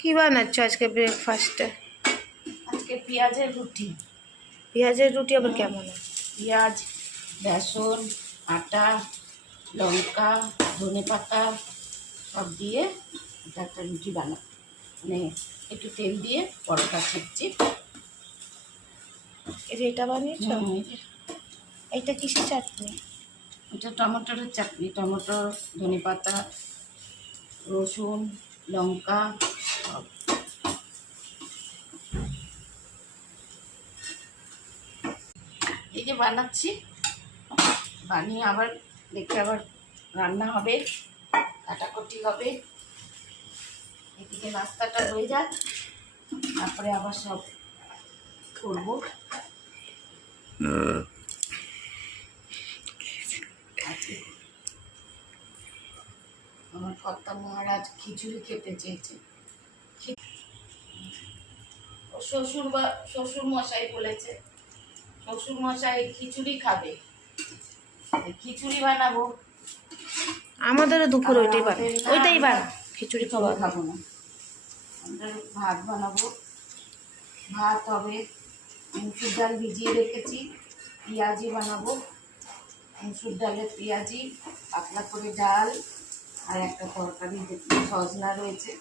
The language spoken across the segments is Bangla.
কি বানাচ্ছ আজকে ব্রেকফাস্টে? আজকে পেঁয়াজের রুটি। পেঁয়াজের রুটি আবার কেমন হয়? পেঁয়াজ, বেসন, আটা, লঙ্কা, ধনেপাতা সব দিয়ে এটা একটা রুটি বানাবো। মানে একটু তেল দিয়ে পরোটা শিখছি। এই যে এটা বানিয়েছ? এইটা কিসের চাটনি? এটা টমেটোর চাটনি। টমেটো, ধনেপাতা, রসুন, লঙ্কা সব। এই যে বানাচ্ছি, বানিয়ে আবার দেখে আবার রান্না হবে, কাটাকুটি হবে। এদিকে নাস্তাটা হয়ে যাক, তারপরে আবার সব করবো। আমার কর্তা মহারাজ খিচুড়ি খেতে চেয়েছে। শ্বশুর মশাই বলেছে শ্বশুর মশাই খিচুড়ি খাবে, খিচুড়ি বানাবো। আমাদেরও দুপুরে ওইটাই বানা, খিচুড়ি খাওয়া খাবো না। আমরা ভাত বানাবো, ভাত হবে। মুসুর ডাল ভিজিয়ে রেখেছি, পেঁয়াজি বানাবো। মুসুর ডালের পেঁয়াজি, পাতলা করে ডাল, আর একটা তরকারি সজনা রয়েছে।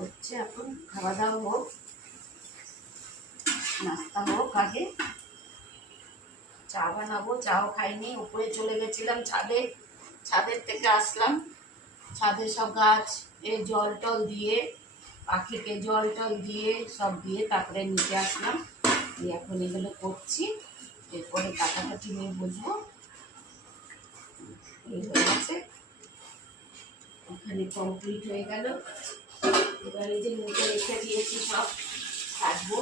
হচ্ছে এখন খাওয়া দাওয়া হোক, নাস্তা হোক। আগে চা বানাবো, চাও খাইনি। উপরে চলে গেছিলাম ছাদের থেকে আসলাম। ছাদে সব গাছ এ জল টল দিয়ে, পাখিকে জল টল দিয়ে সব দিয়ে তারপরে নিচে আসলাম। এখন এগুলো করছি, এরপরে কাটাকাটি নিয়ে বসবো। এই হয়ে গেছে, ওখানে কমপ্লিট হয়ে গেল। এবার এই যে নিচে রেখে দিয়েছি, সব থাকবো।